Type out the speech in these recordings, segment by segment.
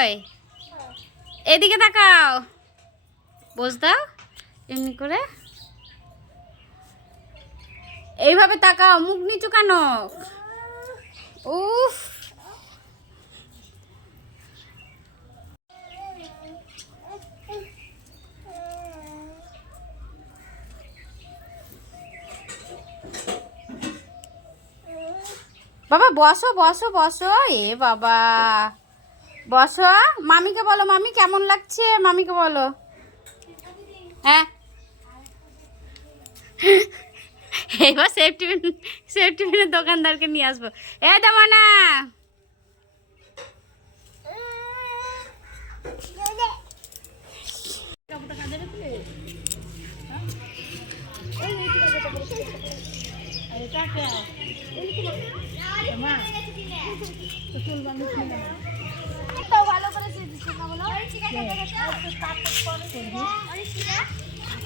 কই? এদিকে তাকাও, বস দাও এমনি করে, এইভাবে তাকাও, মুখ নিচু কেন? উফ, বাবা বসো বসো বসো, এ বাবা বসো। মামিকে বলো, মামি কেমন লাগছে, মামিকে বলো। হ্যাঁ, এবার সেফটি পিনের দোকানদারকে নিয়ে আসবো। এ দেবো না,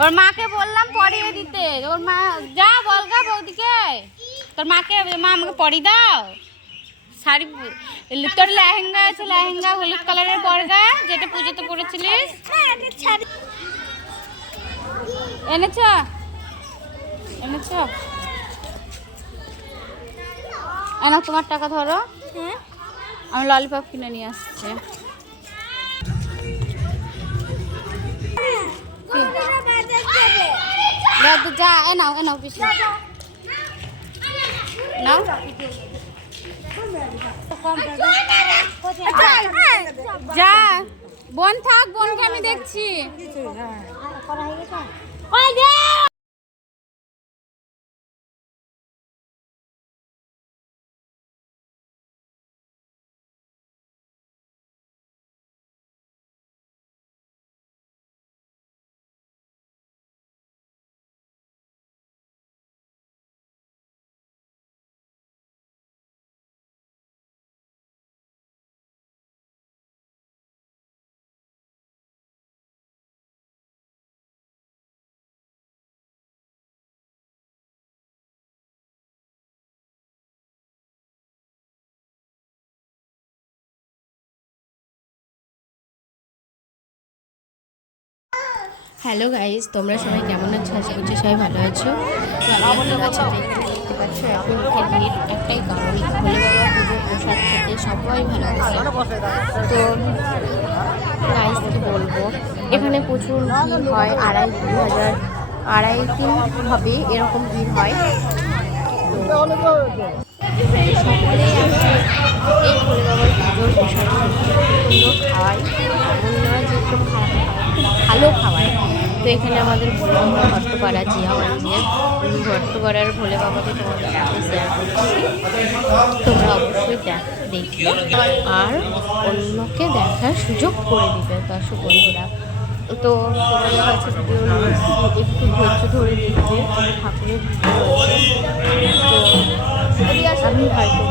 ওর মাকে বললাম পরিয়ে দিতে, ওর মা যা বলগা বৌদিকে, তোর মাকে, মা আমাকে পরিয়ে দাও শাড়ি। তোর লেহেঙ্গা আছে, লেহেঙ্গা হলুদ কালারের পরগা, যেটা পুজোতে পরেছিলিস, এনেছ এনেছ? এনা তোমার টাকা ধরো, আমি ললিপপ কিনে নিয়ে আসছি। যা এনাও এনাও পিছু নাও। যা, বোন থাক, বোনকে আমি দেখছি। হ্যালো গাইস, তোমরা সবাই কেমন আছো? আশা করছি সবাই ভালো আছো। দেখতে পাচ্ছ এখন ভিড় একটাই কারণ, ভোলে বাবা পুজোর প্রসাদ খেতে সবাই ভালোবাসে। তো গাইস কি বলবো, এখানে প্রচুর ভিড় হয়, 2,500 3 এরকম ভিড় হয়। সকলেই আসে এই ভোলে বাবার পুজোর প্রসাদ খেতে, খাওয়াই এমন নয় যে একটু ভালো খাওয়ায়। তো এখানে আমাদের ভোলে বাবা ভট্টপাড়া জিয়াগঞ্জের ভট্টপাড়ার ভোলে বাবাকে তোমাদের সাথে শেয়ার করছি। তোমরা অবশ্যই দেখবে আর অন্যকে দেখার সুযোগ করে দিবে দর্শক বন্ধুরা। তো তোমাদের কাছে একটু ধৈর্য ধরে দেখবে, ঠাকুরের ভিডিও রয়েছে। তো আমি হয়তো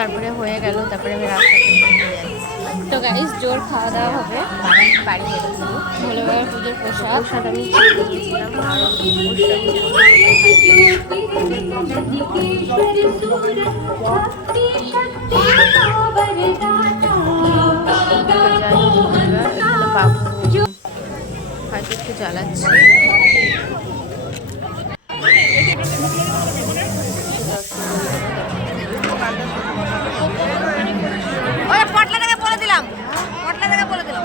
তারপরে হয়ে গেল, তারপরে আমি রাস্তা তো গাইস জোর খাওয়া দাওয়া হবে, বাড়ি বেরোচ্ছি। ভোলে বাবার পুজোর প্রসাদ আমি খেয়েছিলাম। চালাচ্ছি। পটলা থেকে বলে দিলাম, পটলা থেকে বলে দিলাম।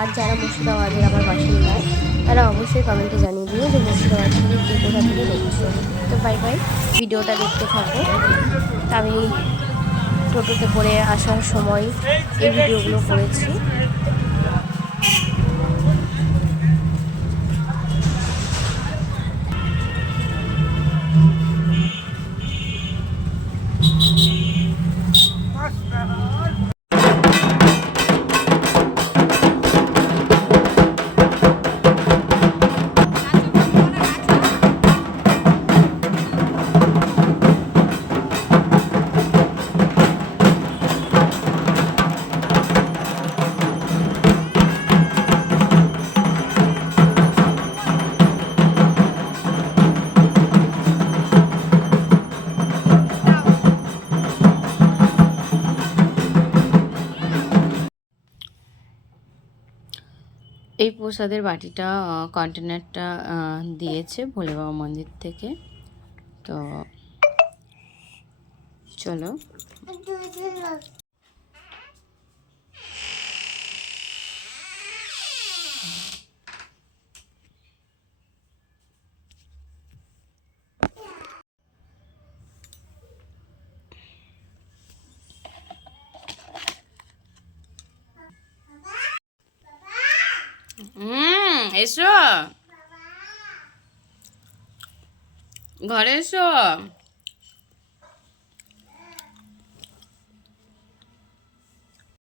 আর যারা মুর্শিদাবাদের আমার বাসিন্দা তারা অবশ্যই কমেন্টে জানিয়ে দিও যে মুর্শিদাবাদ থেকে কে কোথা থেকে দেখছো। তো বাই বাই, ভিডিওটা দেখতে থাকো। আমি টোটোতে করে আসার সময় এই ভিডিওগুলো করেছি। এই প্রসাদের বাটিটা কন্টেনারটা দিয়েছে ভোলে বাবা মন্দির থেকে। তো চলো এসো ঘরে, এসো।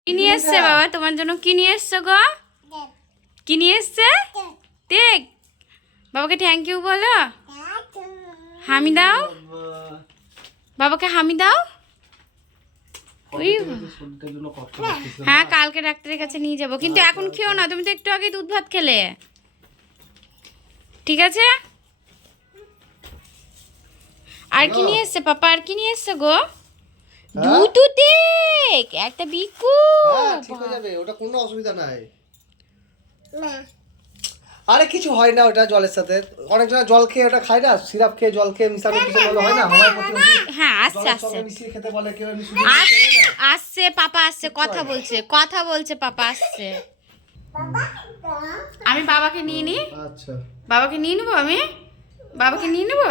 কি নিয়ে এসছে বাবা তোমার জন্য? কি নিয়ে এসছো গো? কি নিয়ে এসছে? দেখ বাবাকে থ্যাংক ইউ বলো, হামি দাও বাবাকে, হামি দাও। হ্যাঁ কালকে ডাক্তারের কাছে নিয়ে যাবো, কিন্তু এখন খেও না, তুমি তো একটু আগে দুধ ভাত খেলে, ঠিক আছে? আর কি নিয়ে এসছে পাপা? আর কি নিয়ে এসছে গো? দুধ দেখ, একটা বিকু। ঠিক হয়ে যাবে, ওটা কোনো অসুবিধা নাই। আরে কিছু হয় না ওটা জলের সাথে। অনেকজন জল খেয়ে ওটা খায় না, সিরাপ খেয়ে জল খেয়ে মিশানো কিছু বলে হয় না। আমার প্রতি হ্যাঁ আসছে আসছে মিশিয়ে খেতে বলে কেউ, আসছে পাপা আসছে, কথা বলছে, কথা বলছে, পাপা আসছে। আমি বাবাকে নিয়ে নি। আচ্ছা বাবাকে নিয়ে নেবো, আমি বাবাকে নিয়ে নেবো।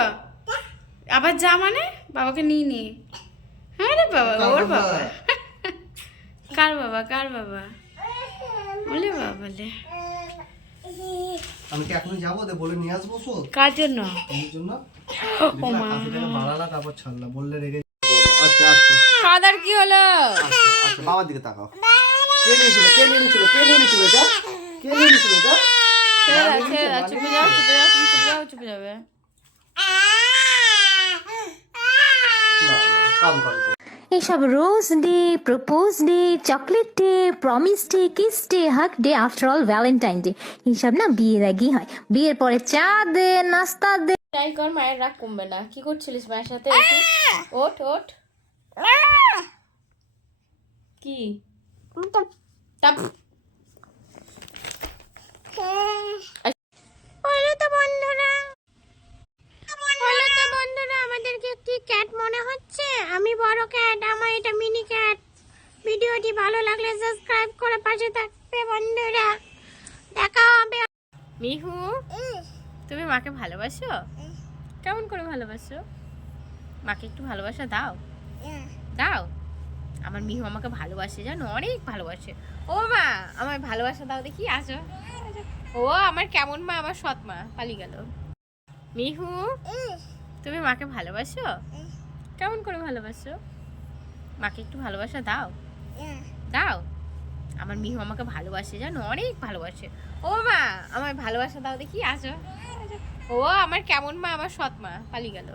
আবার যা মানে বাবাকে নিয়ে নি। হ্যাঁ রে বাবা, ওর বাবা। কার বাবা? কার বাবা বলে? বাবা বলে আমি কি এখনই যাবো বলে নিয়ে আসবো ওষুধ? কার জন্য? আমার জন্য। ও মা, বাড়ালা তারপর ছাড়লা বললে রেগে। আচ্ছা আচ্ছা খাদার কি হলো? আচ্ছা বাবার দিকে তাকাও। কে নিয়েছিল? কে নিয়েছিল? কে নিয়েছিল এটা? কে নিয়েছিল এটা? ছেড়ে দাও, চুপে যাও, চুপে যাও, তুমি চুপে যাও, চুপে যাবে। কাম কাম এইসব rose day, propose day, chocolate day, promise day, kiss day, hug day, after all Valentine day, এইসব না বিয়ের আগেই হয়। বিয়ের পরে চা দে, নাস্তা দে, তাই কর, মায়ের রাগ কমবে না। কি করছিলিস মায়ের সাথে? উঠি। ওঠ ওঠ। কি টাপ। হলো তো বন্ধুরা, আমাদেরকে একটি ক্যাট মনে হচ্ছে। আমি বড় ক্যাট, আমার এটা মিনি ক্যাট। ভিডিওটি ভালো লাগলে সাবস্ক্রাইব করে পাশে থাকবে বন্ধুরা। দেখা হবে। মিহু, তুমি মাকে ভালোবাসো? কেমন করে ভালোবাসো? মাকে একটু ভালোবাসা দাও, দাও। আমার মিহু আমাকে ভালোবাসে, জানো, অনেক ভালোবাসে। ও মা, আমার ভালোবাসা দাও দেখি, আসো। ও আমার কেমন মা, আমার সৎ মা পালিয়ে গেল। মিহু, তুমি মাকে ভালোবাসো? কেমন করে ভালোবাসো? মাকে একটু ভালোবাসা দাও, দাও। আমার মিহু আমাকে ভালোবাসে, জানো, অনেক ভালোবাসে। ও মা, আমার ভালোবাসা দাও দেখি, আসো। ও আমার কেমন মা, আমার সৎ মা পালিয়ে গেল।